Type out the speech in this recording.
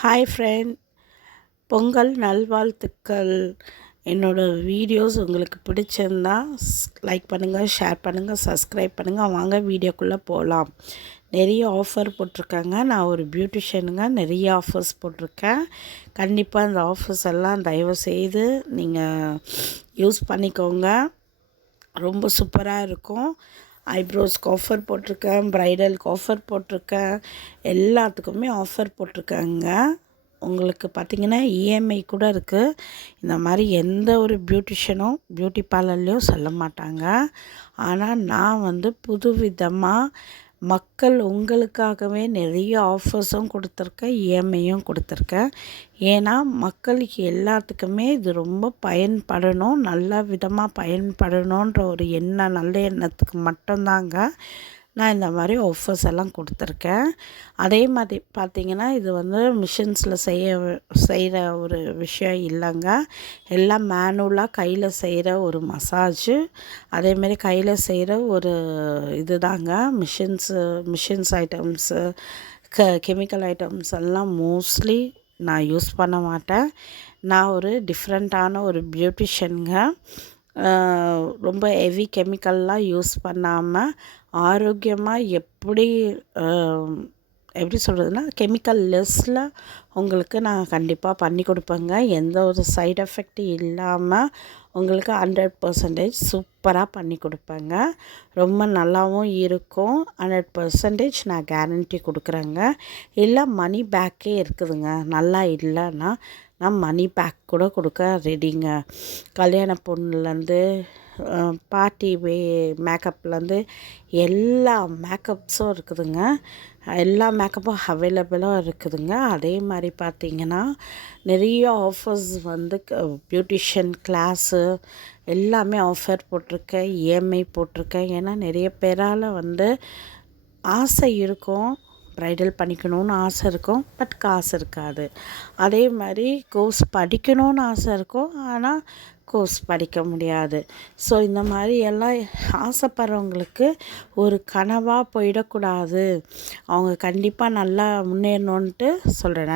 Hi friend, Pongal நல்வாழ்த்துக்கள். என்னோடய videos உங்களுக்கு பிடிச்சிருந்தா லைக் பண்ணுங்கள், ஷேர் பண்ணுங்கள், சப்ஸ்கிரைப் பண்ணுங்கள். வாங்க வீடியோக்குள்ளே போகலாம். நிறைய ஆஃபர் போட்டிருக்காங்க. நான் ஒரு பியூட்டிஷியனுங்க, நிறைய ஆஃபர்ஸ் போட்டிருக்கேன். கண்டிப்பாக இந்த ஆஃபர்ஸ் எல்லாம் தயவுசெய்து நீங்கள் யூஸ் பண்ணிக்கோங்க. ரொம்ப சூப்பராக இருக்கும். ஐப்ரோஸ்க்கு ஆஃபர் போட்டிருக்கேன், ப்ரைடலுக்கு ஆஃபர் போட்டிருக்கேன், எல்லாத்துக்குமே ஆஃபர் போட்டிருக்கேங்க. உங்களுக்கு பார்த்திங்கன்னா இஎம்ஐ கூட இருக்குது. இந்த மாதிரி எந்த ஒரு பியூட்டிஷியனும் பியூட்டி பார்லர்லேயும் சொல்ல மாட்டாங்க. ஆனால் நான் புது விதமாக மக்கள் உங்களுக்காகவே நிறைய ஆஃபர்ஸும் கொடுத்துருக்கேன், இஎம்ஐயும் கொடுத்துருக்கேன். ஏன்னா மக்களுக்கு எல்லாத்துக்குமே இது ரொம்ப பயன்படணும், நல்ல விதமாக பயன்படணுன்ற ஒரு நல்ல எண்ணத்துக்கு மட்டும்தாங்க நான் இந்த மாதிரி ஆஃபர்ஸ் எல்லாம் கொடுத்துருக்கேன். அதே மாதிரி பார்த்திங்கன்னா இது மிஷின்ஸில் செய்கிற ஒரு விஷயம் இல்லைங்க. எல்லாம் மேனுவலாக கையில் செய்கிற ஒரு மசாஜு, அதேமாரி கையில் செய்கிற ஒரு இது தாங்க. மிஷின்ஸ் ஐட்டம்ஸு, கெமிக்கல் ஐட்டம்ஸ் எல்லாம் மோஸ்ட்லி நான் யூஸ் பண்ண மாட்டேன். நான் ஒரு டிஃப்ரெண்ட்டான ஒரு பியூட்டிஷியனுங்க. ரொம்ப ஹெவி கெமிக்கல்லாம் யூஸ் பண்ணாமல் ஆரோக்கியமாக எப்படி சொல்கிறதுனா கெமிக்கல் லெஸ்ஸில் உங்களுக்கு நான் கண்டிப்பாக பண்ணி கொடுப்பேங்க. எந்த ஒரு சைட் எஃபெக்ட் இல்லாமல் உங்களுக்கு 100% சூப்பராக பண்ணி கொடுப்பேங்க. ரொம்ப நல்லாவும் இருக்கும். 100% நான் கேரண்டி கொடுக்குறேங்க. இல்லை மணி பேக்கே இருக்குதுங்க. நல்லா இல்லைன்னா நான் மணி பேக் கூட கொடுக்க ரெடிங்க. கல்யாண பொண்ணுலேருந்து பார்ட்டி மேக்கப்லேருந்து எல்லா மேக்கப்ஸும் இருக்குதுங்க. எல்லா மேக்கப்பும் அவைலபிளாக இருக்குதுங்க. அதே மாதிரி பார்த்திங்கன்னா நிறைய ஆஃபர்ஸ் பியூட்டிஷியன் கிளாஸு எல்லாமே ஆஃபர் போட்டிருக்கேன், இஎம்ஐ போட்டிருக்கேன். ஏன்னா நிறைய பேரால் ஆசை இருக்கும், ப்ரைடல் பண்ணிக்கணும்னு ஆசை இருக்கும், பட் காசு இருக்காது. அதே மாதிரி கோர்ஸ் படிக்கணும்னு ஆசை இருக்கும், ஆனால் கோர்ஸ் படிக்க முடியாது. ஸோ இந்த மாதிரி எல்லாம் ஆசைப்படுறவங்களுக்கு ஒரு கனவாக போயிடக்கூடாது, அவங்க கண்டிப்பாக நல்லா முன்னேறணுன்ட்டு சொல்கிறேன்.